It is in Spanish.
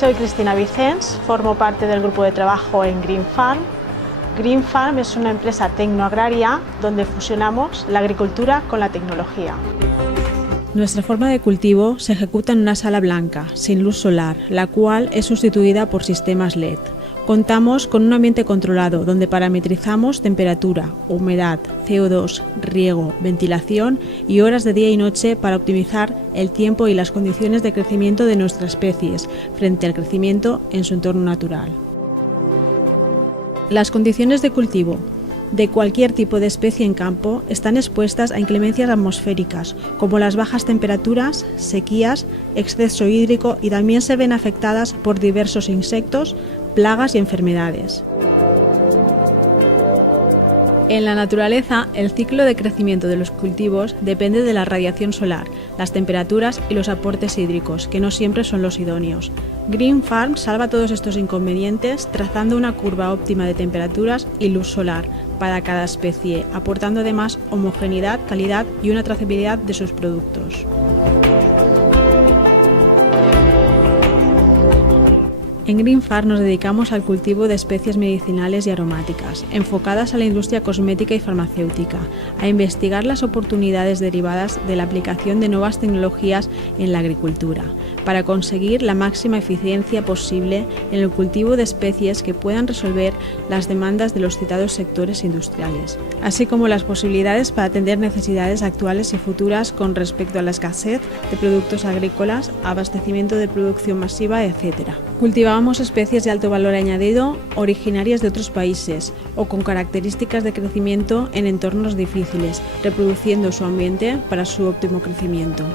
Soy Cristina Vicens, formo parte del grupo de trabajo en Green Farm. Green Farm es una empresa tecnoagraria donde fusionamos la agricultura con la tecnología. Nuestra forma de cultivo se ejecuta en una sala blanca, sin luz solar, la cual es sustituida por sistemas LED. Contamos con un ambiente controlado donde parametrizamos temperatura, humedad, CO2, riego, ventilación y horas de día y noche para optimizar el tiempo y las condiciones de crecimiento de nuestras especies frente al crecimiento en su entorno natural. Las condiciones de cultivo de cualquier tipo de especie en campo están expuestas a inclemencias atmosféricas, como las bajas temperaturas, sequías, exceso hídrico, y también se ven afectadas por diversos insectos, plagas y enfermedades. En la naturaleza, el ciclo de crecimiento de los cultivos depende de la radiación solar, las temperaturas y los aportes hídricos, que no siempre son los idóneos. Green Farm salva todos estos inconvenientes trazando una curva óptima de temperaturas y luz solar para cada especie, aportando además homogeneidad, calidad y una trazabilidad de sus productos. En Green Farm nos dedicamos al cultivo de especies medicinales y aromáticas, enfocadas a la industria cosmética y farmacéutica, a investigar las oportunidades derivadas de la aplicación de nuevas tecnologías en la agricultura, para conseguir la máxima eficiencia posible en el cultivo de especies que puedan resolver las demandas de los citados sectores industriales, así como las posibilidades para atender necesidades actuales y futuras con respecto a la escasez de productos agrícolas, abastecimiento de producción masiva, etc. Cultivamos especies de alto valor añadido originarias de otros países o con características de crecimiento en entornos difíciles, reproduciendo su ambiente para su óptimo crecimiento.